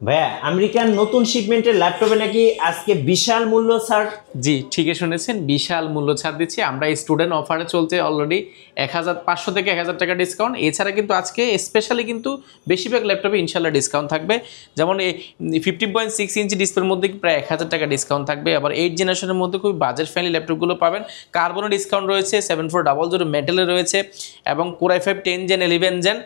ভাইয়া আমেরিকান নতুন শিপমেন্টের ল্যাপটপে নাকি আজকে বিশাল মূল্য ছাড়। জি, ঠিকই শুনেছেন, বিশাল মূল্য ছাড় দিচ্ছি আমরা। এই স্টুডেন্ট অফারে চলছে অলরেডি 1500 থেকে 1000 টাকা ডিসকাউন্ট। এছাড়া কিন্তু আজকে স্পেশালি কিন্তু বেশিরভাগ ল্যাপটপে ইনশাল্লাহ ডিসকাউন্ট থাকবে। যেমন এই 15.6 ইঞ্চি ডিসপ্লের মধ্যে প্রায় 1000 টাকা ডিসকাউন্ট থাকবে। আবার 8 জেনারেশনের মধ্যে খুবই বাজেট ফ্রেন্ডলি ল্যাপটপগুলো পাবেন। কার্বনের ডিসকাউন্ট রয়েছে, 7400 মেটালে রয়েছে, এবং কোর i5 10 জেন 11 জেন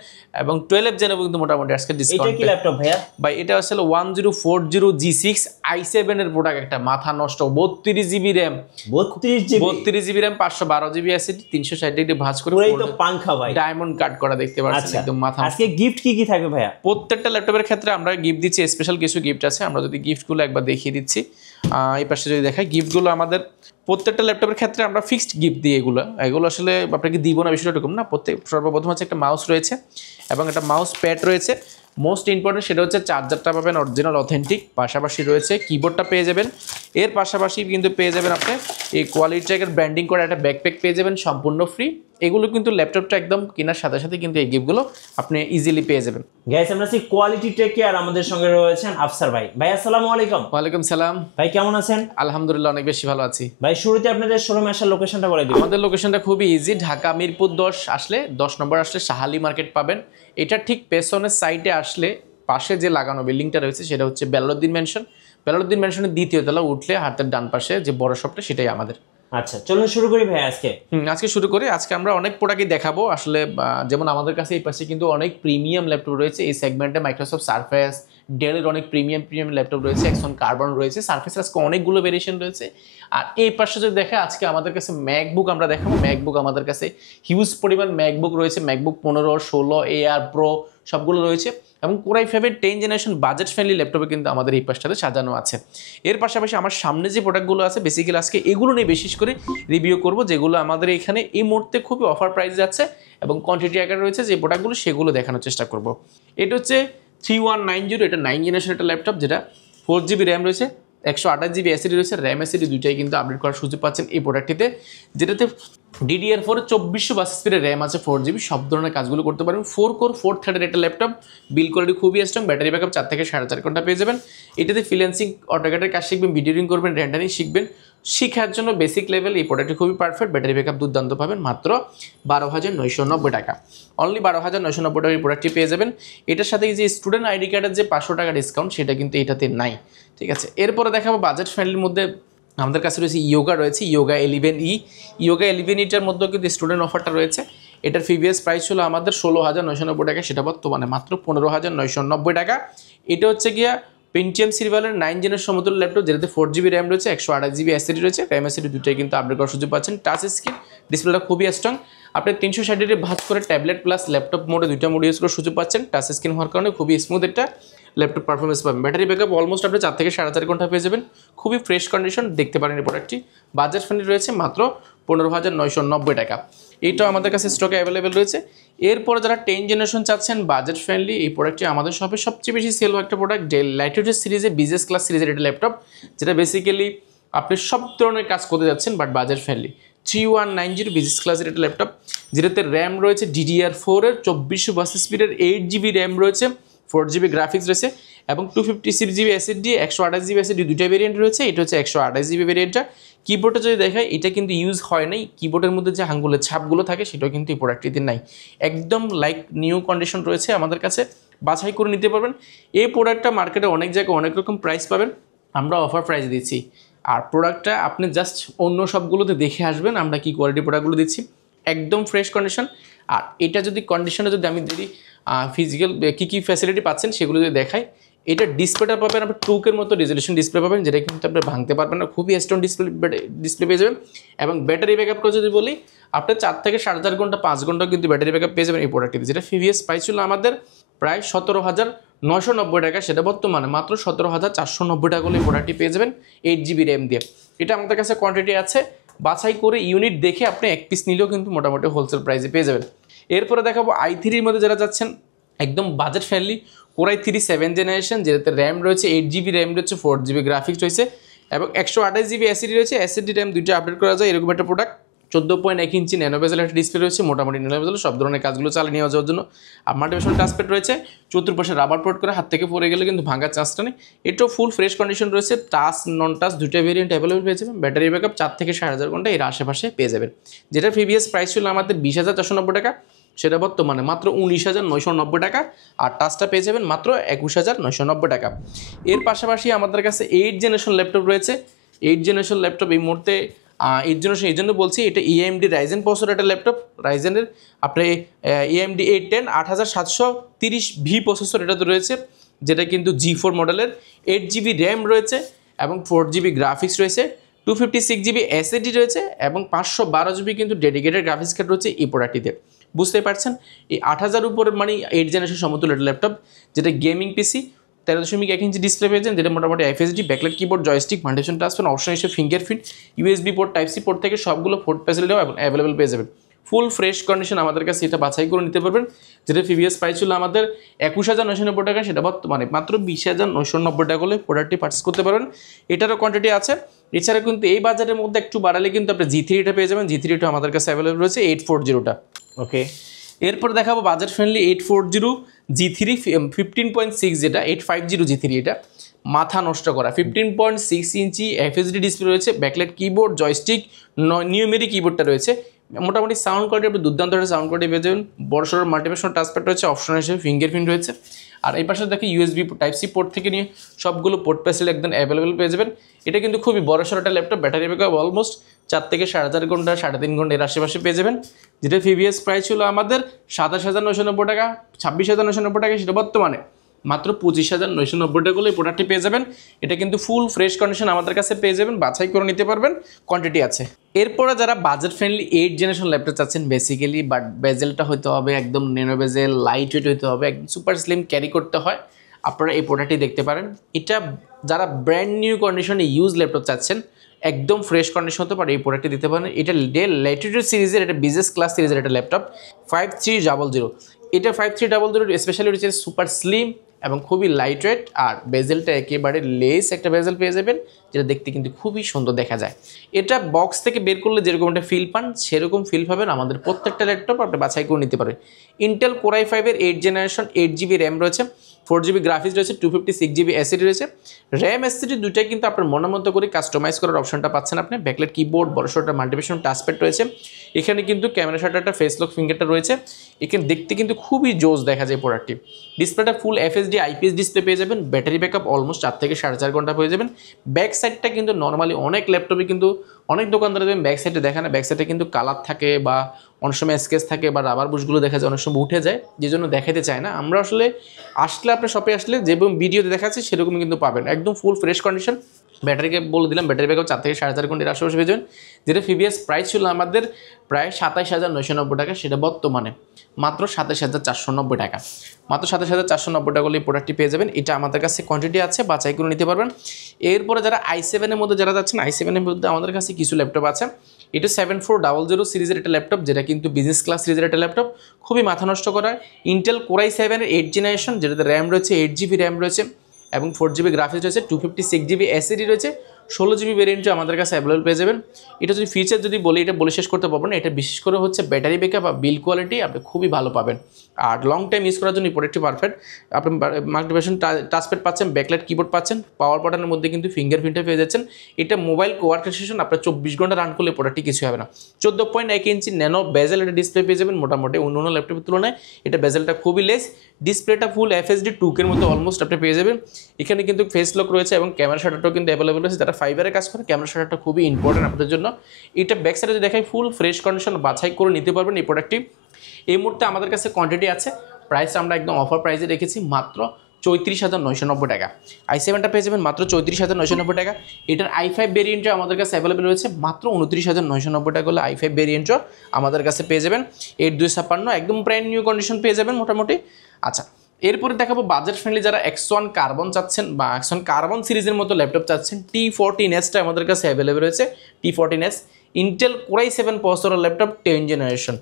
এবং 12 জেনও কিন্তু মোটামুটি আজকে এটা ডিসকাউন্ট। কি ল্যাপটপ ভাইয়া? ভাই এটা আসলে 1040G6 i7 এর প্রোডাক্ট, একটা মাথা নষ্ট 32 GB RAM, 32 GB, 32 GB RAM, 512 GB অ্যাসিডি, 360 degree ভাঁজ করে পুরাই তো পাংখা ভাই। ডায়মন্ড কাট করা দেখতে পাচ্ছেন, আচ্ছা, একদম মাথা। আজকে গিফট কি কি থাকবে ভাইয়া? প্রত্যেকটা ল্যাপটপের ক্ষেত্রে আমরা গিফট দিচ্ছি, স্পেশাল কিছু গিফট আছে। আমরা যদি গিফটগুলো একবার দেখিয়ে দিচ্ছি, এই পাশে যদি দেখাই গিফটগুলো আমাদের প্রত্যেকটা ল্যাপটপের ক্ষেত্রে আমরা ফিক্সড গিফট দিই। এগুলো আসলে আপনাকে দিব না, বিষয়টা এরকম না। সর্বপ্রথম হচ্ছে একটা মাউস রয়েছে এবং একটা মাউস প্যাড রয়েছে। মোস্ট ইম্পর্টেন্ট সেটা হচ্ছে চার্জারটা পাবেন অরিজিনাল অথেন্টিক, পাশাপাশি রয়েছে কিবোর্ডটা পেয়ে যাবেন। এর পাশাপাশি কিন্তু পেয়ে যাবেন আপনি এই কোয়ালিটি ট্র্যাকের ব্র্যান্ডিং করা একটা ব্যাকপ্যাক পেয়ে যাবেন সম্পূর্ণ ফ্রি। এগুলো কিন্তু ল্যাপটপটা একদম কেনার সাথে সাথে কিন্তু এই গিফটগুলো আপনি ইজিলি পেয়ে যাবেন। গাইস আমরা আছি কোয়ালিটি টেক কেয়ার, আমাদের সঙ্গে রয়েছেন আফসার ভাই। ভাই আসসালামু আলাইকুম। ওয়ালাইকুম সালাম। ভাই কেমন আছেন? আলহামদুলিল্লাহ, অনেক বেশি ভালো আছি। ভাই শুরুতে আপনাদের শোরুমে আসার লোকেশনটা বলে দিন। আমাদের লোকেশনটা খুবই ইজি, ঢাকা মিরপুর 10 আসলে 10 নম্বর আসলে শাহালি মার্কেট পাবেন। এটা ঠিক পেছনের সাইডে আসলে পাশে যে লাগানো বিল্ডিংটা রয়েছে সেটা হচ্ছে বেলালউদ্দিন ম্যানশন। বেলালউদ্দিন ম্যানশনের দ্বিতীয় তলা উঠলে হাতের ডান পাশে যে বড় শপটা সেটাই আমাদের। আচ্ছা চলুন শুরু করি ভাই আজকে। আজকে শুরু করি। আজকে আমরা অনেক প্রোডাক্টই দেখাবো আসলে। যেমন আমাদের কাছে এই পাশে কিন্তু অনেক প্রিমিয়াম ল্যাপটপ রয়েছে এই সেগমেন্টে। মাইক্রোসফট সারফেস, ডেলের অনেক প্রিমিয়াম ল্যাপটপ রয়েছে, এক্সন কার্বন রয়েছে, সারফেসের আজকে অনেকগুলো ভেরিয়েশন রয়েছে। আর এই পাশে যদি দেখে আজকে আমাদের কাছে ম্যাকবুক আমরা দেখাবো। ম্যাকবুক আমাদের কাছে হিউজ পরিমাণ ম্যাকবুক রয়েছে। ম্যাকবুক 15, 16, এআর প্রো সবগুলো রয়েছে। এবং core i5 10 generation budget friendly ল্যাপটপে কিন্তু আমাদের এই পাশটাতে সাজানো আছে। এর পাশাপাশি আমার সামনে যে প্রোডাক্টগুলো আছে বেসিক্যালি আজকে এগুলো নিয়ে বিশেষ করে রিভিউ করব, যেগুলো আমাদের এখানে এই মুহূর্তে খুবই অফার প্রাইস যাচ্ছে এবং কোয়ান্টিটি আকারে রয়েছে যে প্রোডাক্টগুলো, সেগুলো দেখানোর চেষ্টা করব। এটা হচ্ছে 3190, এটা 9 জেনারেশন একটা ল্যাপটপ, যেটা 4GB র্যাম রয়েছে, 128GB অ্যাসিডি রয়েছে। র্যাম অ্যাসিডি দুইটাই কিন্তু আপডেট করার সুযোগ পাচ্ছেন এই প্রোডাক্টটিতে, যেটাতে DDR4 2400 বাস স্পিডের র্যাম আছে, 4GB, সব ধরনের কাজগুলো করতে পারবেন। 4 কোর 4 থ্রেডের একটা ল্যাপটপ, বিল কোয়ালিটি খুবই স্ট্রং, ব্যাটারি ব্যাকআপ 4 থেকে 4.5 ঘন্টা পেয়ে যাবেন। এটাতে ফ্রিল্যান্সিং, অটোক্যাডের কাজ শিখবেন, ভিডিওরিং করবেন, রেন্ডারিং শিখবেন, শিখার জন্য বেসিক লেভেল এই প্রোডাক্টটি খুবই পারফেক্ট। ব্যাটারি ব্যাকআপ দুর্দান্ত পাবেন, মাত্র 12,990 টাকা, অনলি 12,990 টাকা এই প্রোডাক্টটি পেয়ে যাবেন। এটার সাথে যে স্টুডেন্ট আইডি কার্ডের যে 500 টাকা ডিসকাউন্ট সেটা কিন্তু এটাতে নাই, ঠিক আছে। এরপরে দেখাবো বাজেট ফ্রেন্ডলির মধ্যে আমাদের কাছে রয়েছে ইয়োগা রয়েছে, ইয়োগা 11E। ইয়োগা 11Eটার মধ্যেও কিন্তু স্টুডেন্ট অফারটা রয়েছে। এটার প্রিভিয়াস প্রাইস ছিল আমাদের 16,990 টাকা, সেটা বর্তমানে মাত্র 15,990 টাকা। এটা হচ্ছে গিয়া পেন্টিয়াম সিরিয়ালের 9 জেনের সমতুল্য ল্যাপটপ, যেটাতে 4GB র্যাম রয়েছে, 128GB অ্যাসিডি রয়েছে, র্যাম অ্যাসিডি দুটোই কিন্তু আপডেট করার সুযোগ পাচ্ছেন। টাচ স্ক্রিন, ডিসপ্লেটা খুবই স্ট্রং। আপনি 360 ডিগ্রি ভাঁজ করে ট্যাবলেট প্লাস ল্যাপটপ মোডে দুইটা মোড ইউজ করার সুযোগ পাচ্ছেন। টাচ স্ক্রিন হওয়ার কারণে খুবই স্মুথ একটা ল্যাপটপ পারফরমেন্স পাবেন। ব্যাটারি ব্যাকআপ অলমোস্ট আপনি 4 থেকে 4.5 ঘন্টা পেয়ে যাবেন, খুবই ফ্রেশ কন্ডিশন, দেখতে পারেন এই প্রোডাক্টটি। বাজেট ফ্রেন্ডলি রয়েছে, মাত্র 15,990 টাকা। এইটাও আমাদের কাছে স্টকে অ্যাভেলেবেল রয়েছে। এরপরে যারা 10 জেনারেশন চাচ্ছেন বাজেট ফ্রেন্ডলি, এই প্রোডাক্টটি আমাদের শপে সবচেয়ে বেশি সেল একটা প্রোডাক্ট, ডেল ল্যাটিটিউড সিরিজে বিজনেস ক্লাস সিরিজের একটা ল্যাপটপ, যেটা বেসিক্যালি আপনি সব ধরনের কাজ করতে যাচ্ছেন বাট বাজেট ফ্রেন্ডলি। 3190 বিজনেস ক্লাসের একটা ল্যাপটপ, যেটাতে র্যাম রয়েছে DDR4 এর 2400 বাস স্পিডের, 8GB র্যাম রয়েছে, 4GB গ্রাফিক্স রয়েছে এবং 256GB এসএসডি, 128GB এসএসডি দুইটা ভেরিয়েন্ট রয়েছে। এটা হচ্ছে 128GB ভেরিয়েন্টটা। কিবোর্ডটা যদি দেখায় এটা কিন্তু ইউজ হয় নাই, কিবোর্ডের মধ্যে যে আঙ্গুলের ছাপগুলো থাকে সেটাও কিন্তু এই প্রোডাক্টটিতে নাই, একদম লাইক নিউ কন্ডিশন রয়েছে আমাদের কাছে, বাছাই করে নিতে পারবেন। এই প্রোডাক্টটা মার্কেটে অনেক জায়গায় অনেক রকম প্রাইস পাবেন, আমরা অফার প্রাইস দিচ্ছি। আর প্রোডাক্টটা আপনি জাস্ট অন্য সবগুলোতে দেখে আসবেন আমরা কি কোয়ালিটি প্রোডাক্টগুলো দিচ্ছি, একদম ফ্রেশ কন্ডিশন। আর এটা যদি কন্ডিশনে যদি আমি দিই ফিজিক্যাল কী ফ্যাসিলিটি পাচ্ছেন সেগুলো যদি দেখাই, এটা ডিসপ্লেটা পাবেন আপনি 2K মতো রেজলিউশন ডিসপ্লে পাবেন, যেটা কিন্তু আপনি ভাঙতে পারবেন না, খুবই স্ট্রং ডিসপ্লে পেয়ে যাবেন। এবং ব্যাটারি ব্যাকআপটা যদি বলি, আপনি 4 থেকে 4.5 ঘন্টা 5 ঘন্টা কিন্তু ব্যাটারি ব্যাকআপ পেয়ে যাবেন এই প্রোডাক্টটিতে, যেটা প্রিভিয়াস প্রাইস ছিল আমাদের প্রায় 17,990 টাকা, সেটা বর্তমানে মাত্র 17,490 টাকা হলে এই প্রোডাক্টটি পেয়ে যাবেন 8GB র্যাম দিয়ে। এটা আমাদের কাছে কোয়ান্টিটি আছে, বাছাই করে ইউনিট দেখে আপনি এক পিস নিলেও কিন্তু মোটামুটি হোলসেল প্রাইসে পেয়ে যাবেন। এরপরে দেখাবো i3-র মধ্যে যারা যাচ্ছেন একদম budget friendly, core i3 7 generation, যেটাতে র্যাম রয়েছে, 8GB র্যাম রয়েছে, 4GB গ্রাফিক্স রয়েছে এবং 128GB অ্যাসিডি রয়েছে, অ্যাসিডি র্যাম দুইটা আপডেট করা যায়, এরকম একটা প্রোডাক্ট। 14.1 ইঞ্চি ন্যানো বেজেল একটা ডিসপ্লে রয়েছে, মোটামুটি ন্যানো বেজেল সব ধরনের কাজগুলো চালিয়ে নেওয়া যাওয়ার জন্য। আর মাল্টিমিশন টাচপ্যাড রয়েছে, চতুর্পাশে রাবার পোর্ট করে হাত থেকে পড়ে গেলে কিন্তু ভাঙার চান্সটা নেই। এটাও ফুল ফ্রেশ কন্ডিশন রয়েছে, টাচ নন টাচ দুটো ভেরিয়েন্ট অ্যাভেলেবল পেয়ে যাবেন। ব্যাটারি ব্যাকআপ 4 থেকে 5,500 ঘন্টা এর আশেপাশে পেয়ে যাবেন। যেটা প্রিভিয়াস প্রাইস ছিল আমাদের 20,490 টাকা, সেটা বর্তমানে মাত্র 19,990 টাকা। আর টাচটা পেয়ে যাবেন মাত্র 21,990 টাকা। এর পাশাপাশি আমাদের কাছে 8 জেনারেশন ল্যাপটপ রয়েছে। 8 জেনারেশন ল্যাপটপ এই মুহূর্তে 8 জেনারেশন এই জন্য বলছি, এটা AMD রাইজেন প্রসেসর একটা ল্যাপটপ। রাইজেনের আপনি AMD 810 8730V প্রসেসর এটাতে রয়েছে, যেটা কিন্তু G4 মডেলের। 8GB র্যাম রয়েছে এবং 4GB গ্রাফিক্স রয়েছে, 256GB SSD রয়েছে এবং 512GB কিন্তু ডেডিকেটেড গ্রাফিক্স কার্ড রয়েছে এই প্রোডাক্টটিতে। বুঝতেই পারছেন এই 8,000 উপরের মানে 8 জেনারেশন সমতুল্য একটা ল্যাপটপ, যেটা গেমিং পিসি। 13.1 ইঞ্চি ডিসপ্লে পেয়েছেন, যেটা মোটামুটি FSD, backlight keyboard, joystick, multimission touchpad, option হিসেবে fingerprint, USB port, type C port থেকে সবগুলো পোর্ট ফ্যাসিলিটিও অ্যাভেলেবল পেয়ে যাবেন। ফুল ফ্রেশ কন্ডিশন আমাদের কাছে এটা বাছাই করে নিতে পারবেন। যেটা প্রিভিয়াস প্রাইস ছিল আমাদের 21,990 টাকা, সেটা বর্তমানে মাত্র 20,990 টাকা হলে প্রোডাক্টটি পারচেস করতে পারবেন। এটারও কোয়ান্টিটি আছে। এছাড়া কিন্তু এই বাজারের মধ্যে একটু বাড়ালে কিন্তু আপনি G3টা পেয়ে যাবেন। G3টা আমাদের কাছে অ্যাভেলেবল রয়েছে 840টা। ওকে, এরপর দেখাবো বাজেট ফ্রেন্ডলি 840 G3 15.6, যেটা 850 G3, এটা মাথা নষ্ট করা 15.6 ইঞ্চি FSD ডিসপ্লে রয়েছে, ব্যাকলাইট কিবোর্ড, জয়স্টিক, নিউমেরিক কিবোর্ডটা রয়েছে। মোটামুটি সাউন্ড কোয়ালিটি আপনি দুর্দান্ত একটা সাউন্ড কোয়ালিটি পেয়ে যাবেন। বড়সড় মাল্টিমিশন টাচপ্যাড রয়েছে, অপশন হিসেবে ফিঙ্গারপ্রিন্ট রয়েছে। আর এই পাশে দেখি USB টাইপ সি পোর্ট থেকে নিয়ে সবগুলো পোর্ট ফ্যাসিলিটি একদম অ্যাভেলেবল পেয়ে যাবেন। এটা কিন্তু খুবই বড়সড় একটা ল্যাপটপ। ব্যাটারি ব্যাকআপ অলমোস্ট 4 থেকে 4,500 ঘন্টা, 3.5 ঘন্টা এর আশেপাশে পেয়ে যাবেন। যেটা প্রিভিয়াস প্রাইস ছিল আমাদের 27,990 টাকা, 26,990 টাকা, সেটা বর্তমানে মাত্র 25,990 টাকা হলে এই প্রোডাক্টটি পেয়ে যাবেন। এটা কিন্তু ফুল ফ্রেশ কন্ডিশন আমাদের কাছে পেয়ে যাবেন, বাছাই করে নিতে পারবেন, কোয়ান্টিটি আছে। এরপরে যারা বাজেট ফ্রেন্ডলি 8 জেনারেশন ল্যাপটপ চাচ্ছেন বেসিক্যালি, বাট বেজেলটা হতে হবে একদম ন্যানো বেজেল, লাইট ওয়েট হতে হবে, একদম সুপার স্লিম ক্যারি করতে হয়, আপনারা এই প্রোডাক্টটি দেখতে পারেন। এটা যারা ব্র্যান্ড নিউ কন্ডিশনে ইউজ ল্যাপটপ চাচ্ছেন, একদম ফ্রেশ কন্ডিশন হতে পারে, এই প্রোডাক্টটি দিতে পারেন। এটা ডেল ল্যাটিটিউড সিরিজের, এটা বিজনেস ক্লাস সিরিজের একটা ল্যাপটপ 5300। এটা 5300 স্পেশালি হচ্ছে সুপার স্লিম এবং খুবই লাইট ওয়েট। আর বেজেলটা একেবারে লেস একটা বেজেল পেয়ে যাবেন, যেটা দেখতে কিন্তু খুবই সুন্দর দেখা যায়। এটা বক্স থেকে বের করলে যেরকম একটা ফিল পান, সেরকম ফিল পাবেন আমাদের প্রত্যেকটা ল্যাপটপ আপনি বাছাই করে নিতে পারেন। Intel Core i5-এর 8 generation, 8GB RAM রয়েছে, 4GB গ্রাফিক্স রয়েছে, 256GB SSD রয়েছে। র্যাম SSD দুইটাই কিন্তু আপনার মনের মতো করে কাস্টমাইজ করার অপশনটা পাচ্ছেন আপনি। ব্যাকলাইট কিবোর্ড, বড়সড়টা মাল্টিমিশন টাচপ্যাড রয়েছে। এখানে কিন্তু ক্যামেরা শাটারটা, ফেস লক ফিঙ্গারটা রয়েছে। এখানে দেখতে কিন্তু খুবই জোস দেখা যায় প্রোডাক্টটি। ডিসপ্লেটা ফুল FSD IPS ডিসপ্লে পেয়ে যাবেন। ব্যাটারি ব্যাকআপ অলমোস্ট 4 থেকে 4.5 ঘন্টা পেয়ে যাবেন। ব্যাক সাইডটা কিন্তু নর্মালি অনেক ল্যাপটপে কিন্তু অনেক দোকানদারে দেবেন ব্যাক সাইডে দেখে না, ব্যাক সাইডে কিন্তু কালার থাকে বা অনেক সময় স্কেচ থাকে বা রাবার বুশগুলো দেখা যায়, অনেক সময় উঠে যায়, যে জন্য দেখাতে চায় না। আমরা আসলে আপনার শপে আসলে যেরকম ভিডিওতে দেখাচ্ছি সেরকমই কিন্তু পাবেন, একদম ফুল ফ্রেশ কন্ডিশন। ব্যাটারিকে বলে দিলাম, ব্যাটারি ব্যাকআপ 4 থেকে 4.5 ঘন্টার আশেপাশে পেয়ে যাবেন। যেটা প্রিভিয়াস প্রাইস ছিল আমাদের প্রায় 27,990 টাকা, সেটা বর্তমানে মাত্র 27,490 টাকা। মাত্র 27,490 টাকা হলে এই প্রোডাক্টটি পেয়ে যাবেন। এটা আমাদের কাছে কোয়ান্টিটি আছে, বাছাই করে নিতে পারবেন। এরপরে যারা i7-এর মধ্যে যারা যাচ্ছেন, i7-এর মধ্যে আমাদের কাছে কিছু ল্যাপটপ আছে। এটা 7400 সিরিজের একটা ল্যাপটপ, যেটা কিন্তু বিজনেস ক্লাস সিরিজের একটা ল্যাপটপ, খুবই মাথা নষ্ট করা। ইন্টেল Core i7-এর 8 জেনারেশন, যেটাতে র্যাম রয়েছে 8GB র্যাম রয়েছে এবং 4GB গ্রাফিক্স রয়েছে, 256GB SSD রয়েছে, 16GB ভেরিয়েন্টও আমাদের কাছে অ্যাভেলেবল পেয়ে যাবেন। এটা যদি ফিচার যদি বলি, এটা বলে শেষ করতে পারবো না। এটা বিশেষ করে হচ্ছে ব্যাটারি ব্যাকআপ বা বিল কোয়ালিটি আপনি খুবই ভালো পাবেন। আর লং টাইম ইউজ করার জন্য এই প্রোডাক্টটি পারফেক্ট। আপনি মাল্টিমিশন টাচপ্যাড পাচ্ছেন, ব্যাকলাইট কিবোর্ড পাচ্ছেন, পাওয়ার বাটনের মধ্যে কিন্তু ফিঙ্গারপ্রিন্টে পেয়ে যাচ্ছেন। এটা মোবাইল ওয়ার্কস্টেশন আপনার 24 ঘন্টা রান করলে প্রোডাক্টটি কিছু হবে না। 14.1 ইঞ্চি ন্যানো বেজেল একটা ডিসপ্লে পেয়ে যাবেন। মোটামুটি অন্য ল্যাপটপের তুলনায় এটা বেজেলটা খুবই লেস। ডিসপ্লেটা ফুল FSD 2K মতো অলমোস্ট আপনি পেয়ে যাবেন। এখানে কিন্তু ফেস লক রয়েছে এবং ক্যামেরা শাটারটাও কিন্তু অ্যাভেলেবল রয়েছে। যারা ফাইবারে কাজ করে, ক্যামেরা শাটারটা খুবই ইম্পর্টেন্ট আপনাদের জন্য। এটা ব্যাক সাইডে যদি দেখাই, ফুল ফ্রেশ কন্ডিশন, বাছাই করে নিতে পারবেন এই প্রোডাক্টটি। এই মুহূর্তে আমাদের কাছে কোয়ান্টিটি আছে, প্রাইস আমরা একদম অফার প্রাইসে রেখেছি মাত্র 34,990 টাকা। i7টা পেয়ে যাবেন মাত্র 34,990 টাকা। এটার i5 ভেরিয়েন্টও আমাদের কাছে অ্যাভেলেবল রয়েছে মাত্র 29,990 টাকা হলে i5 ভেরিয়েন্টও আমাদের কাছে পেয়ে যাবেন। 8256 একদম ব্র্যান্ড নিউ কন্ডিশন পেয়ে যাবেন মোটামুটি। আচ্ছা, এরপরে দেখাবো বাজেট ফ্রেন্ডলি যারা X1 কার্বন চাচ্ছেন বা X1 কার্বন সিরিজের মতো ল্যাপটপ চাচ্ছেন। T14S-টা আমাদের কাছে অ্যাভেলেবল রয়েছে। T14S ইন্টেল Core i7 প্রসেসরের ল্যাপটপ 10 জেনারেশন।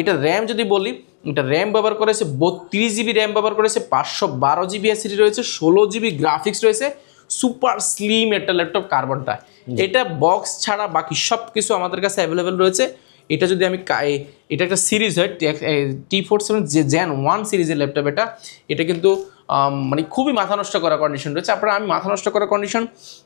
এটা র্যাম যদি বলি, এটা র্যাম ব্যবহার করেছে 32GB র্যাম ব্যবহার করেছে, 512GB SSD রয়েছে, 16GB গ্রাফিক্স রয়েছে, সুপার স্লিম একটা ল্যাপটপ কার্বনটা। এটা বক্স ছাড়া বাকি সব কিছু আমাদের কাছে অ্যাভেলেবেল রয়েছে। এটা যদি আমি এটা একটা সিরিজ হয় T47 Gen 1 সিরিজের ল্যাপটপ, এটা কিন্তু মানে খুবই মাথা নষ্ট করা কন্ডিশন রয়েছে। আপনারা আমি মাথা নষ্ট করা কন্ডিশন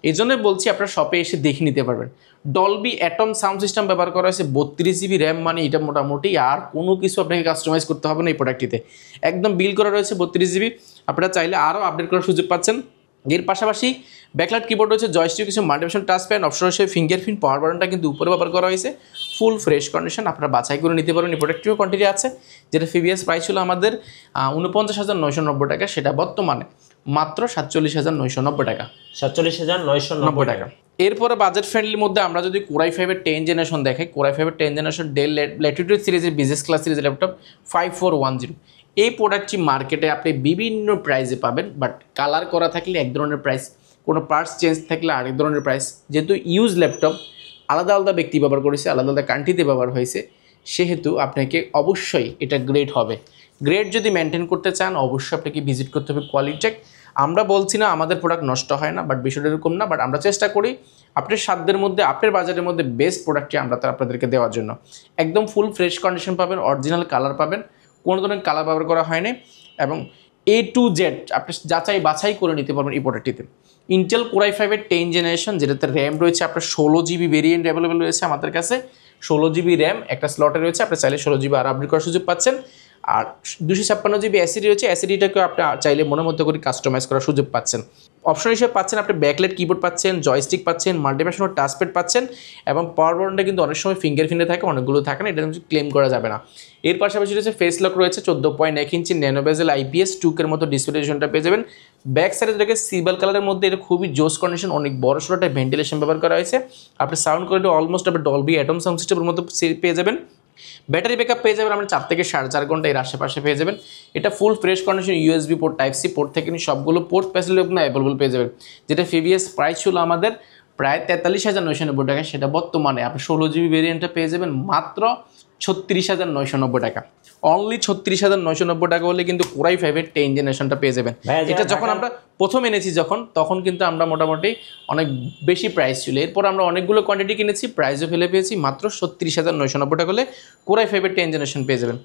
এই জন্যই বলছি, আপনারা শপে এসে দেখে নিতে পারবেন। ডলবি অ্যাটম সাউন্ড সিস্টেম ব্যবহার করা হয়েছে, 32 GB র্যাম, মানে এটা মোটামুটি আর কোনো কিছু আপনাকে কাস্টমাইজ করতে হবে না এই প্রোডাক্টটিতে, একদম বিল করা রয়েছে 32 GB। আপনারা চাইলে আরও আপডেট করার সুযোগ পাচ্ছেন। এর পাশাপাশি ব্যাকলাইট কিবোর্ড রয়েছে, জয়স্টিক, কিছু মাল্টিমিশন টাচ প্যাড, অপশন রয়েছে ফিঙ্গারপ্রিন্ট, পাওয়ার বাটনটা কিন্তু উপরে ব্যবহার করা হয়েছে, ফুল ফ্রেশ কন্ডিশন। আপনারা বাছাই করে নিতে পারবেন। এই প্রোডাক্টটিও কোয়ান্টিটি আছে, যেটা প্রিভিয়াস প্রাইস ছিল আমাদের 49,990 টাকা, সেটা বর্তমানে মাত্র 47,990 টাকা। 47,990 টাকা। এরপরে বাজেট ফ্রেন্ডলির মধ্যে আমরা যদি কোরাই 5-এর 10 জেনারেশন দেখাই, কোরাই 5-এর 10 জেনারেশন ডেল ল্যাটিটিউড সিরিজের বিজনেস ক্লাস সিরিজের ল্যাপটপ 5410, এই প্রোডাক্টটি মার্কেটে আপনি বিভিন্ন প্রাইসে পাবেন, বাট কালার করা থাকলে এক ধরনের প্রাইস, কোনো পার্টস চেঞ্জ থাকলে আরেক ধরনের প্রাইস। যেহেতু ইউজ ল্যাপটপ আলাদা আলাদা ব্যক্তি ব্যবহার করেছে, আলাদা আলাদা কান্ট্রিতে ব্যবহার হয়েছে, সেহেতু আপনাকে অবশ্যই এটা গ্রেড হবে। গ্রেড যদি মেনটেন করতে চান অবশ্যই আপনাকে ভিজিট করতে হবে কোয়ালিটেক। আমরা বলছি না আমাদের প্রোডাক্ট নষ্ট হয় না, বাট বিষয়টা এরকম না, বাট আমরা চেষ্টা করি আপনার সাধ্যের মধ্যে, আপনার বাজারের মধ্যে বেস্ট প্রোডাক্টটি আমরা আপনাদেরকে দেওয়ার জন্য। একদম ফুল ফ্রেশ কন্ডিশন পাবেন, অরিজিনাল কালার পাবেন, কোনো ধরনের কালার ব্যবহার করা হয়নি, এবং A to Z আপনি যাচাই বাছাই করে নিতে পারবেন এই প্রোডাক্টটিতে। ইন্টেল কোরাই 5-এর 10 জেনারেশন, যেটাতে র্যাম রয়েছে আপনার 16 GB ভেরিয়েন্ট অ্যাভেলেবেল রয়েছে আমাদের কাছে, 16 GB র্যাম একটা স্লটে রয়েছে, আপনি চাইলে 16 GB আর আপডেট করার সুযোগ পাচ্ছেন। আর 256 GB অ্যাসিডি রয়েছে, অ্যাসিডিটাকেও আপনি চাইলে মনের মতো করে কাস্টমাইজ করার সুযোগ পাচ্ছেন। অপশন হিসেবে পাচ্ছেন আপনি ব্যাকলাইট কিবোর্ড পাচ্ছেন, জয়স্টিক পাচ্ছেন, মাল্টিমিশন টাচপ্যাড পাচ্ছেন, এবং পাওয়ার বাটনটা কিন্তু অনেক সময় ফিঙ্গারপ্রিন্টে থাকে, অনেকগুলো থাকে না, এটা কিন্তু ক্লেম করা যাবে না। এর পাশাপাশি রয়েছে ফেস লক রয়েছে, 14.1 ইঞ্চি ন্যানো বেজেল IPS 2 মতো ডিসপ্লেশনটা পেয়ে যাবেন। ব্যাক সাইডে দেখে সিলভার কালারের মধ্যে এটা খুবই জোস কন্ডিশন, অনেক বড় সড়োটা ভেন্টিলেশন ব্যবহার করা হয়েছে। আপনি সাউন্ড কোয়ালিটি অলমোস্ট আপনি ডলবি অ্যাটম সাউন্ড সিস্টেমের মতো পেয়ে যাবেন। ব্যাটারি ব্যাকআপ পেয়ে যাবেন আপনি 4 থেকে 4.5 ঘন্টা এর আশেপাশে পেয়ে যাবেন। এটা ফুল fresh condition, USB port, Type-C port থেকে সবগুলো পোর্ট ফ্যাসিলিটি আপনার অ্যাভেলেবল পেয়ে যাবেন। যেটা প্রিভিয়াস প্রাইস ছিল আমাদের প্রায় 43,990 টাকা, সেটা বর্তমানে আপনি 16 GB ভেরিয়েন্টটা পেয়ে যাবেন মাত্র 36,990 টাকা। অনলি 36,990 টাকা হলে কিন্তু কোরাই 5-এর 10 জেনারেশনটা পেয়ে যাবেন। এটা যখন আমরা প্রথম এনেছি তখন কিন্তু আমরা মোটামুটি অনেক বেশি প্রাইস ছিল, এরপর আমরা অনেকগুলো কোয়ান্টিটি কিনেছি, প্রাইসও ফেলে পেয়েছি, মাত্র 36,990 টাকা হলে কোরাই 5-এর 10 জেনারেশন পেয়ে যাবেন।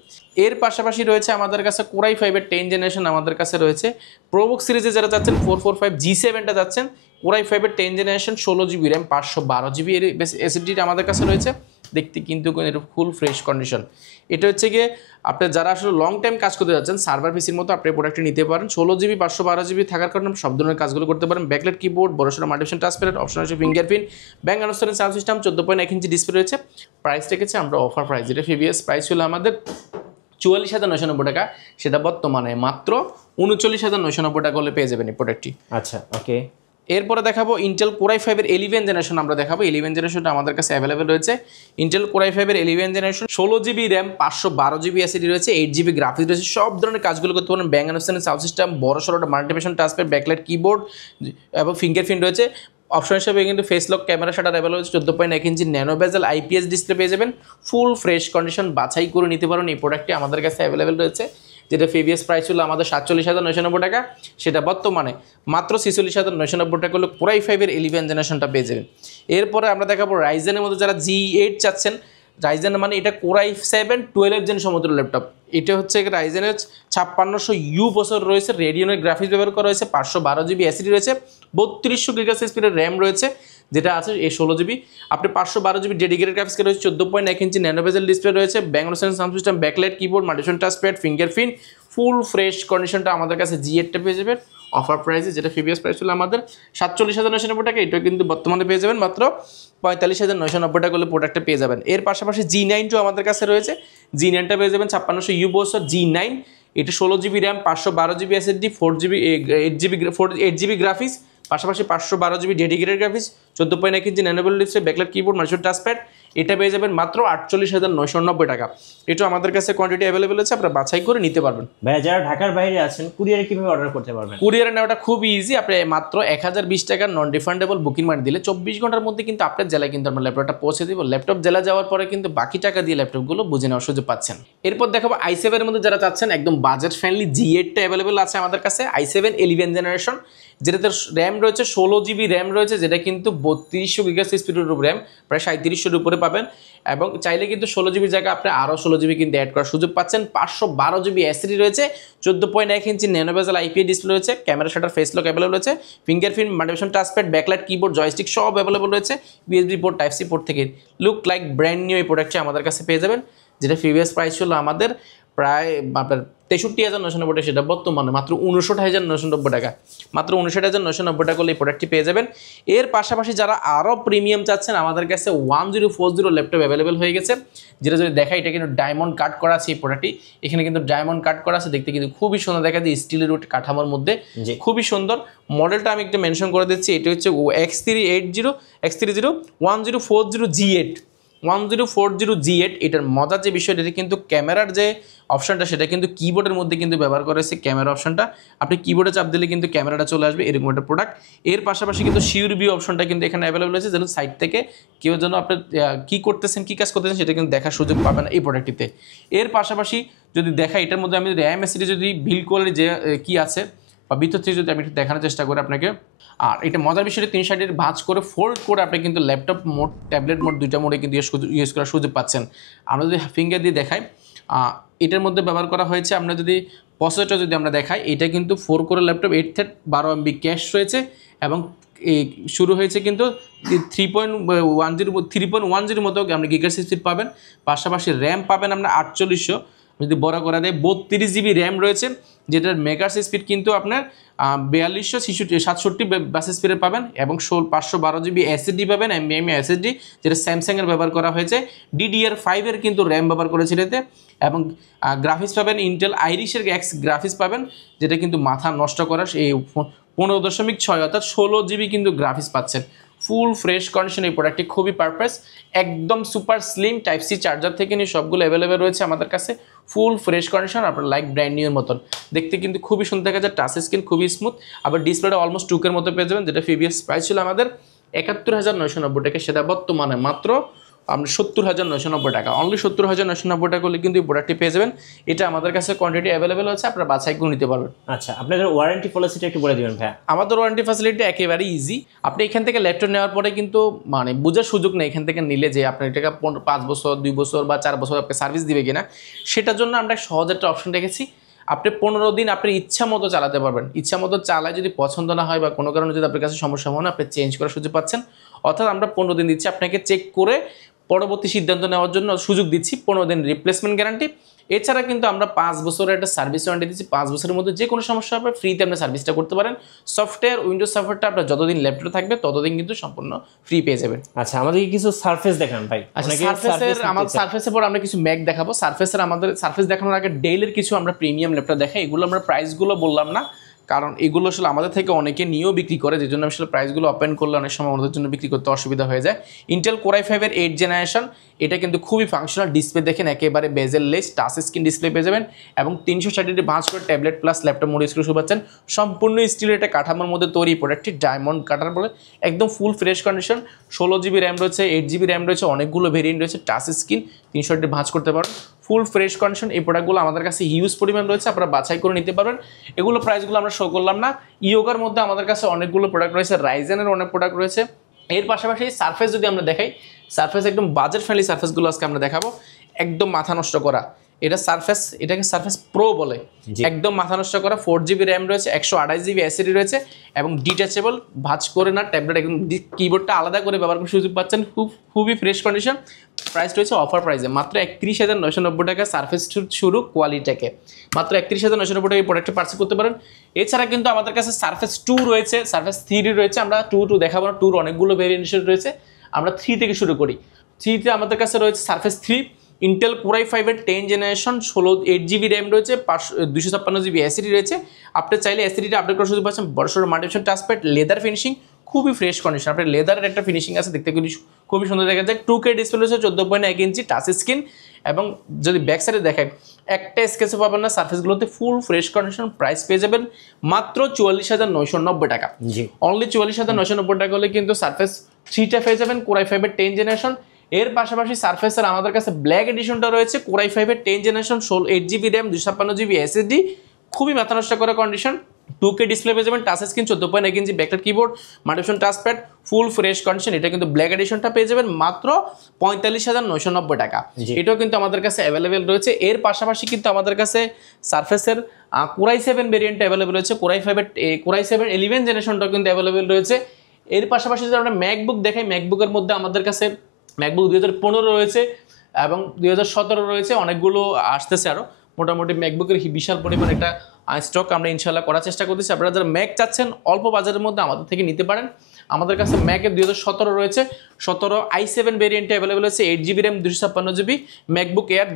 এর পাশাপাশি রয়েছে আমাদের কাছে কোরাই 5-এর 10 জেনারেশন, আমাদের কাছে রয়েছে প্রোবুক সিরিজে যারা যাচ্ছেন 445 G7টা যাচ্ছেন, কোরাই 5-এর 10 জেনারেশন 16 GB র্যাম 512 GB এর এসএসডিটা আমাদের কাছে রয়েছে, দেখতে কিন্তু এটা ফুল ফ্রেশ কন্ডিশন। এটা হচ্ছে গিয়ে আপনি যারা আসলে লং টাইম কাজ করতে যাচ্ছেন সার্ভার পিসির মতো আপনি প্রোডাক্টটি নিতে পারেন। 16 GB 512 GB থাকার কারণে সব ধরনের কাজগুলো করতে পারেন। ব্যাকলাইট কিবোর্ড, বড়সড় মাল্টিমিশন টাচপ্যাড, অপশন আছে ফিঙ্গারপ্রিন্ট, ব্যাঙ্ক আনস্টারেন সাউন্ড সিস্টেম, 14.1 ইঞ্চি ডিসপ্লে রয়েছে। প্রাইস রেখেছে আমরা অফার প্রাইস, যেটা প্রিভিয়াস প্রাইস ছিল আমাদের 44,990 টাকা, সেটা বর্তমানে মাত্র 39,990 টাকা হলে পেয়ে যাবেন এই প্রোডাক্টটি। আচ্ছা, ওকে। এরপরে দেখাবো ইন্টেল কোরাই 5-এর 11 জেনারেশন, আমরা দেখাবো 11 জেনারেশনটা আমাদের কাছে অ্যাভেলেবেল রয়েছে। ইন্টেল কোরাই 5-এর 11 generation 16 GB RAM 512 GB SSD রয়েছে, 8 GB গ্রাফিক্স রয়েছে, সব ধরনের কাজগুলো করতে পারেন। ব্যাঙ্ক আনস্টারেন সাউন্ড সিস্টেম, বড় সড়োটা মাল্টিমিশন টাচপ্যাড, ব্যাকলাইট কিবোর্ড এবং ফিঙ্গারপ্রিন্ট রয়েছে। অপশন হিসেবে কিন্তু face lock camera shutter available হচ্ছে, 14.1 ইঞ্চি ন্যানো বেজেল IPS ডিসপ্লে পেয়ে যাবেন। ফুল ফ্রেশ কন্ডিশন বাছাই করে নিতে পারেন এই প্রোডাক্টটি আমাদের কাছে অ্যাভেলেবেল রয়েছে, যেটা প্রিভিয়াস প্রাইস ছিল আমাদের 47,990 টাকা, সেটা বর্তমানে মাত্র 46,990 টাকা হলে কোরাই 5-এর 11 জেনারেশনটা পেয়ে যাবেন। এরপরে আমরা দেখাবো রাইজেনের মধ্যে যারা G8 চাচ্ছেন, রাইজেন মানে এটা কোরাই 7 12 জেন সমতুল্য ল্যাপটপ। এটা হচ্ছে রাইজেনের 5600U প্রসেসর রয়েছে, রেডিয়নের গ্রাফিক্স ব্যবহার করা হয়েছে, 512 GB এসএসডি রয়েছে, 3200 GHz স্পিডের র্যাম রয়েছে, যেটা আছে এই 16 GB। আপনি 512 GB ডেডিকেটেড গ্রাফিক্স রয়েছে, 14.1 ইঞ্চি ন্যানো বেজেল ডিসপ্লে রয়েছে, ব্যাঙ্ক আনস্টারেন sound system, backlight keyboard, multimission touchpad, fingerprint, full fresh কন্ডিশনটা আমাদের কাছে G8টা পেয়ে যাবেন অফার প্রাইসে, যেটা প্রিভিয়াস প্রাইস ছিল আমাদের 47,990 টাকা, এটা কিন্তু বর্তমানে পেয়ে যাবেন মাত্র 45,990 টাকা হলে প্রোডাক্টটা পেয়ে যাবেন। এর পাশাপাশি G9ও আমাদের কাছে রয়েছে, G9টা পেয়ে যাবেন 5600U প্রসেসর G9, এটা 16 GB RAM 512 GB SSD, 8 GB graphics, পাশাপাশি 512 GB dedicated graphics, 14.1 inch nano bezel display, backlight keyboard, multimission touchpad, এটা পেয়ে যাবেন মাত্র 48,990 টাকা। এটা আমাদের কাছে কোয়ান্টিটি অ্যাভেলেবেল আছে, আপনারা বাছাই করে নিতে পারবেন। ভাইয়া যারা ঢাকার বাইরে আছেন কুরিয়ারে কিভাবে অর্ডার করতে পারবেন? কুরিয়ারে নেওয়াটা খুব ইজি, আপনি মাত্র 1020 টাকা নন রিফান্ডেবল বুকিং মানি দিলে 24 ঘন্টার মধ্যে কিন্তু আপনার জেলায় কিন্তু আমরা ল্যাপটপটা পৌঁছে দিব। ল্যাপটপ জেলা যাওয়ার পরে কিন্তু বাকি টাকা দিয়ে ল্যাপটপগুলো বুঝে নেওয়ার সুযোগ পাচ্ছেন। এরপর দেখাবো i7 এর মধ্যে যারা চাচ্ছেন একদম বাজেট ফ্রেন্ডলি G8টা অ্যাভেলেবেল আছে আমাদের কাছে, i7 11 জেনারেশন। যেটাতে র্যাম রয়েছে 16 GB র্যাম রয়েছে, যেটা কিন্তু 3200 গিগাহার্টজ স্পিডের র্যাম, প্রায় 3700-এর উপরে পাবেন। এবং চাইলে কিন্তু 16 GB জায়গায় আপনি আরও 16 GB কিন্তু অ্যাড করার সুযোগ পাচ্ছেন। 512 GB এসএসডি রয়েছে, 14.1 inch nano bezel IPS display রয়েছে, camera shutter face lock available রয়েছে, fingerprint multimission touchpad, backlight keyboard, joystick সব অ্যাভেলেবল রয়েছে। USB port, type C port থেকে লুক লাইক ব্র্যান্ড নিউ এই প্রোডাক্টটি আমাদের কাছে পেয়ে যাবেন, যেটা প্রিভিয়াস প্রাইস ছিল আমাদের প্রায় আপনার 63,990 টাকা, সেটা বর্তমানে মাত্র 59,990 টাকা, মাত্র 59,990 টাকা করলে এই প্রোডাক্টটি পেয়ে যাবেন। এর পাশাপাশি যারা আরও প্রিমিয়াম চাচ্ছেন, আমাদের কাছে 1040 ল্যাপটপ অ্যাভেলেবেল হয়ে গেছে, যেটা যদি দেখা এটা কিন্তু ডায়মন্ড কাট করা আছে এই প্রোডাক্টটি, এখানে কিন্তু ডায়মন্ড কাট করা আছে, দেখতে কিন্তু খুবই সুন্দর দেখা যায়, স্টিলের কাঠামোর মধ্যে খুবই সুন্দর। মডেলটা আমি একটু মেনশন করে দিচ্ছি, এটা হচ্ছে X330 1040G8 1040G8। এটার মজার যে বিষয়টা, এটা কিন্তু ক্যামেরার যে অপশনটা সেটা কিন্তু কিবোর্ডের মধ্যে কিন্তু ব্যবহার করা হয়েছে। ক্যামেরা অপশনটা আপনি কিবোর্ডে চাপ দিলে কিন্তু ক্যামেরাটা চলে আসবে, এরকম একটা প্রোডাক্ট। এর পাশাপাশি কিন্তু শিওর ভিউ অপশনটা কিন্তু এখানে অ্যাভেলেবল আছে, যেন সাইড থেকে কেউ যেন আপনার কী করতেছেন, কী কাজ করতেছেন সেটা কিন্তু দেখার সুযোগ পাবেন এই প্রোডাক্টটিতে। এর পাশাপাশি যদি দেখা, এটার মধ্যে আমি র্যাম এসএসডি যদি বিল্ড করে যে কী আছে বা ভিতর থেকে যদি আমি একটু দেখানোর চেষ্টা করি আপনাকে। আর এটা মজার বিষয়টা 3 সাইডের ভাঁজ করে ফোল্ড করে আপনি কিন্তু ল্যাপটপ মোড, ট্যাবলেট মোড, দুইটা মোডে কিন্তু ইউজ করার সুযোগ পাচ্ছেন। আমরা যদি ফিঙ্গার দিয়ে দেখাই, এটার মধ্যে ব্যবহার করা হয়েছে, আমরা যদি প্রসেসরটা যদি আমরা দেখাই, এটা কিন্তু 4 কোরের ল্যাপটপ, 8 থ্রেড, 12 MB ক্যাশ রয়েছে, এবং এই শুরু হয়েছে কিন্তু 3.10 মতো আপনি গিগাহার্টজ স্পিড পাবেন। পাশাপাশি র্যাম পাবেন আমরা 4800, যদি বড় করে দেয় 32 GB র্যাম রয়েছে, যেটার মেগাহার্টজ স্পিড কিন্তু আপনার 4267 বাস স্পিডে পাবেন, এবং 512 GB এসএসডি পাবেন, NVMe এসএসডি, যেটা স্যামসাংয়ের ব্যবহার করা হয়েছে। DDR5 কিন্তু র্যাম ব্যবহার করেছে এটাতে, এবং গ্রাফিক্স পাবেন ইন্টেল আইরিশের এক্স গ্রাফিক্স পাবেন, যেটা কিন্তু মাথা নষ্ট করার এই 15.6 অর্থাৎ 16 GB কিন্তু গ্রাফিক্স পাচ্ছেন। ফুল ফ্রেশ কন্ডিশন এই প্রোডাক্টটি, খুবই পারপাস, একদম super slim, type C charger থেকে নিয়ে সবগুলো অ্যাভেলেবেল রয়েছে আমাদের কাছে, ফুল ফ্রেশ কন্ডিশন, আপনার লাইক ব্র্যান্ড নিউর মতন দেখতে কিন্তু খুবই সুন্দর দেখা যায়। টাচ স্ক্রিন খুবই স্মুথ, আবার ডিসপ্লেটা অলমোস্ট টুকের মতো পেয়ে যাবেন, যেটা প্রিভিয়াস প্রাইস ছিল আমাদের 71,990 টাকা, সেটা বর্তমানে মাত্র আপনি 70,990 টাকা, অনলি 70,990 টাকা করলে কিন্তু এই প্রোডাক্টটি পেয়ে যাবেন। এটা আমাদের কাছে কোয়ান্টিটি অ্যাভেলেবেল আছে, আপনারা বাছাই করে নিতে পারবেন। আচ্ছা, আপনাদের ওয়ারেন্টি পলিসিটা একটু বলে দিবেন ভাইয়া। আমাদের ওয়ারেন্টি ফ্যাসিলিটি একেবারে ইজি। আপনি এখান থেকে ল্যাপটপ নেওয়ার পরে কিন্তু মানে বোঝার সুযোগ নেই এখান থেকে নিলে যে আপনার এটাকে 5 বছর, 2 বছর বা 4 বছর আপনাকে সার্ভিস দিবে কিনা। সেটার জন্য আমরা সহজ একটা অপশন রেখেছি, আপনি 15 দিন আপনার ইচ্ছা মতো চালাতে পারবেন। ইচ্ছা মতো চালায় যদি পছন্দ না হয় বা কোনো কারণে যদি আপনার কাছে সমস্যা হয়, আপনি চেঞ্জ করার সুযোগ পাচ্ছেন। অর্থাৎ আমরা 15 দিন দিচ্ছি আপনাকে চেক করে পরবর্তী সিদ্ধান্ত নেওয়ার জন্য সুযোগ দিচ্ছি, 15 দিন রিপ্লেসমেন্ট গ্যারান্টি। এছাড়া কিন্তু আমরা 5 বছরের একটা সার্ভিস ওয়ারেন্টি দিচ্ছি, 5 বছরের মধ্যে যে কোনো সমস্যা হবে ফ্রিতে আপনি সার্ভিসটা করতে পারেন। সফটওয়্যার, উইন্ডোজ সফটওয়্যারটা আপনার যতদিন ল্যাপটপে থাকবে ততদিন কিন্তু সম্পূর্ণ ফ্রি পেয়ে যাবেন। আচ্ছা, আমাদেরকে কিছু সারফেস দেখান ভাই। আমাদের সারফেসের পর আমরা কিছু ম্যাক দেখাবো। আমাদের সারফেস দেখানোর আগে ডেলের কিছু আমরা প্রিমিয়াম ল্যাপটপ দেখাই। এগুলো আমরা প্রাইসগুলো বললাম না, কারণ এগুলো আসলে আমাদের থেকে অনেকে নিয়েও বিক্রি করে, যে জন্য আসলে প্রাইসগুলো ওপেন করলে অনেক সময় আমাদের জন্য বিক্রি করতে অসুবিধা হয়ে যায়। ইন্টেল কোর i5-এর 8th জেনারেশন, এটা কিন্তু খুবই ফাংশনাল। ডিসপ্লে দেখেন একেবারে বেজেল লেস, টাচ স্ক্রিন ডিসপ্লে পেয়ে যাবেন, এবং 360 ভাঁজ করে tablet plus laptop mode use করে শুরু পাচ্ছেন। সম্পূর্ণ স্টিলের একটা কাঠামোর মধ্যে তৈরি প্রোডাক্টটি, ডায়মন্ড কাটার বলে একদম ফুল ফ্রেশ কন্ডিশন। 16 GB র্যাম রয়েছে, 8 GB র্যাম রয়েছে, অনেকগুলো ভেরিয়েন্ট রয়েছে, টাচ স্ক্রিন 360 ভাঁজ করতে পারেন, ফুল ফ্রেশ কন্ডিশন। এই প্রোডাক্টগুলো আমাদের কাছে হিউজ পরিমাণ রয়েছে, আপনারা বাছাই করে নিতে পারবেন। এগুলো প্রাইসগুলো আমরা শো করলাম না। ইয়োগার মধ্যে আমাদের কাছে অনেকগুলো প্রোডাক্ট রয়েছে, রাইজেনের অনেক প্রোডাক্ট রয়েছে। এর পাশাপাশি সারফেস যদি আমরা দেখাই, সারফেস একদম বাজেট ফ্রেন্ডলি সারফেসগুলো আজকে আমরা দেখাবো, একদম মাথা নষ্ট করা। এটা সারফেস, এটাকে সারফেস প্রো বলে, একদম মাথা নষ্ট করা। 4 GB র্যাম রয়েছে, 128 GB এসএসডি রয়েছে, এবং ডিটাচেবল, ভাঁজ করে না, ট্যাবলেট একদম কিবোর্ডটা আলাদা করে ব্যবহার করে সুযোগ পাচ্ছেন। খুবই ফ্রেশ কন্ডিশন। প্রাইস রয়েছে অফার প্রাইসে মাত্র 31,990 টাকা। সারফেস শুরু কোয়ালিটিকে মাত্র 31,990 টাকা এই প্রোডাক্টটা পারচেজ করতে পারেন। এছাড়া কিন্তু আমাদের কাছে সারফেস 2 রয়েছে, সারফেস 3 রয়েছে। আমরা 2 দেখাবো না, 2 অনেকগুলো ভেরিয়েন্ট রয়েছে, আমরা 3 থেকে শুরু করি। 3তে আমাদের কাছে রয়েছে সারফেস 3, ইন্টেল কোর i5-এর 10th জেনারেশন, 8 GB র্যাম রয়েছে, 256 GB এসএসডি রয়েছে। আপনি চাইলে এসএসডিটা আপডেট করার সুযোগ পাচ্ছেন। বড়সড় মাল্টিমিশন টাচপ্যাড, লেদার ফিনিশিং, খুবই ফ্রেশ কন্ডিশন। আপনার লেদারের একটা ফিনিশিং আছে, দেখতে খুবই সুন্দর দেখা যায়। 2K ডিসপ্লে রয়েছে, 14.1 ইঞ্চি টাচ স্ক্রিন, এবং যদি ব্যাক সাইডে দেখেন একটা স্কেচও পাবেন না। সার্ফেসগুলোতে ফুল ফ্রেশ কন্ডিশন। প্রাইস পেয়ে যাবেন মাত্র 44,990 টাকা। অনলি 44,990 টাকা হলে কিন্তু সারফেস 3টা পেয়ে যাবেন, কোর i5-এর 10th জেনারেশন। এর পাশাপাশি সারফেসের আমাদের কাছে ব্ল্যাক এডিশনটা রয়েছে, কোর i5-এর 10th generation, 8 GB RAM, 256 GB SSD, খুবই মাথা নষ্ট করা কন্ডিশন। 2K ডিসপ্লে পেয়ে যাবেন, touch screen 14.1 inch backlight keyboard, multifunction touch pad, full fresh condition. এটা কিন্তু ব্ল্যাক এডিশনটা পেয়ে যাবেন মাত্র 45,990 টাকা। এটাও কিন্তু আমাদের কাছে অ্যাভেলেবেল রয়েছে। এর পাশাপাশি কিন্তু আমাদের কাছে সারফেসের কোরাই 7 ভেরিয়েন্ট অ্যাভেলেবেল রয়েছে, কোরাই 7 11 জেনারেশনটাও কিন্তু অ্যাভেলেবেল রয়েছে। এর পাশাপাশি যদি আমরা ম্যাকবুক দেখাই, ম্যাকবুকের মধ্যে আমাদের কাছে ম্যাকবুক 2015 রয়েছে এবং 2017 রয়েছে, অনেকগুলো আসতেছে আরও। মোটামুটি ম্যাকবুকের বিশাল পরিমাণ একটা স্টক আমরা ইনশাল্লাহ করার চেষ্টা করতেছি। আপনারা যারা ম্যাক চাচ্ছেন অল্প বাজারের মধ্যে আমাদের থেকে নিতে পারেন। আমাদের কাছে ম্যাকের 2017 রয়েছে, 17 i7 ভেরিয়েন্টে অ্যাভেলেবেল আছে, 8GB RAM 256GB। MacBook air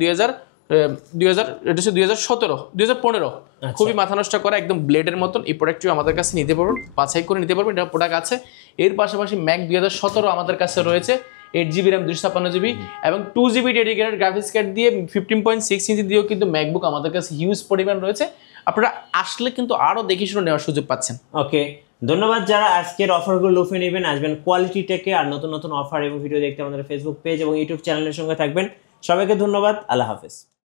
2015 খুবই মাথা নষ্ট করা, একদম ব্লেডের মতন। এই প্রোডাক্টটিও আমাদের কাছে নিতে পারবেন, বাছাই করে নিতে পারবেন, এটা প্রোডাক্ট আছে। এর পাশাপাশি ম্যাক 2017 আমাদের কাছে রয়েছে, 8GB র্যাম 256GB এবং 2GB ডেডিকেটেড গ্রাফিক্স কার্ড দিয়ে 15.6 ইঞ্চি দিয়েও কিন্তু ম্যাকবুক আমাদের কাছে হিউজ পরিমাণ রয়েছে। আপনারা আসলে কিন্তু আরও দেখে শুনে নেওয়ার সুযোগ পাচ্ছেন। ওকে, ধন্যবাদ। যারা আজকের অফারগুলো লুফে নেবেন, আসবেন কোয়ালিটি টেকে। আর নতুন নতুন অফার এবং ভিডিও দেখতে আমাদের ফেসবুক পেজ এবং ইউটিউব চ্যানেলের সঙ্গে থাকবেন। সবাইকে ধন্যবাদ, আল্লাহ হাফেজ।